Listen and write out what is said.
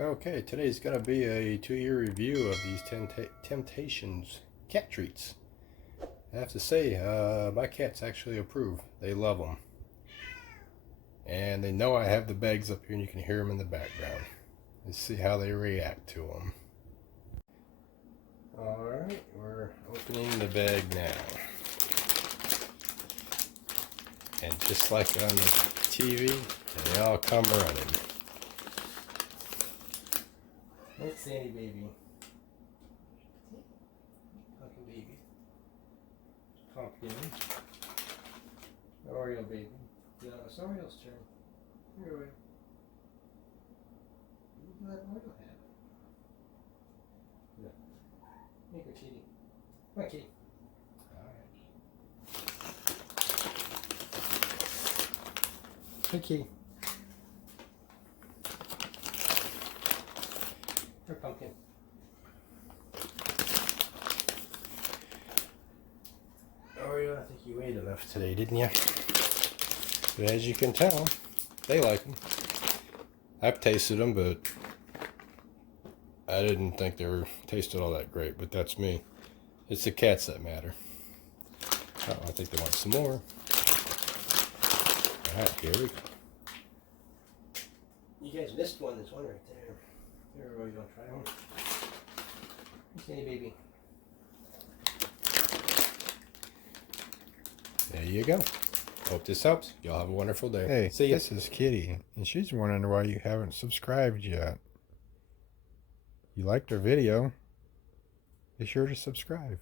Okay, today's going to be a 2-year review of these Temptations cat treats. I have to say, my cats actually approve. They love them. And they know I have the bags up here and you can hear them in the background. Let's see how they react to them. Alright, we're opening the bag now. And just like on the TV, they all come running. That's Sandy baby. Pumpkin baby. Pumpkin. Oreo baby. No, it's Oreo's turn. Here, Oreo. You let Oreo have it. No. Make her kitty. Come on, kitty. Alright. Hey, kitty. Here, pumpkin. Oreo, I think you ate enough today, didn't you? But as you can tell, they like them. I've tasted them, but I didn't think they were tasted all that great, but that's me. It's the cats that matter. Oh, I think they want some more. Alright, here we go. You guys missed one. There's one right there. Here, Roy, you want to try one? Hey, baby. There you go. Hope this helps. Y'all have a wonderful day. Hey, see ya. This is Kitty, and she's wondering why you haven't subscribed yet. You liked our video. Be sure to subscribe.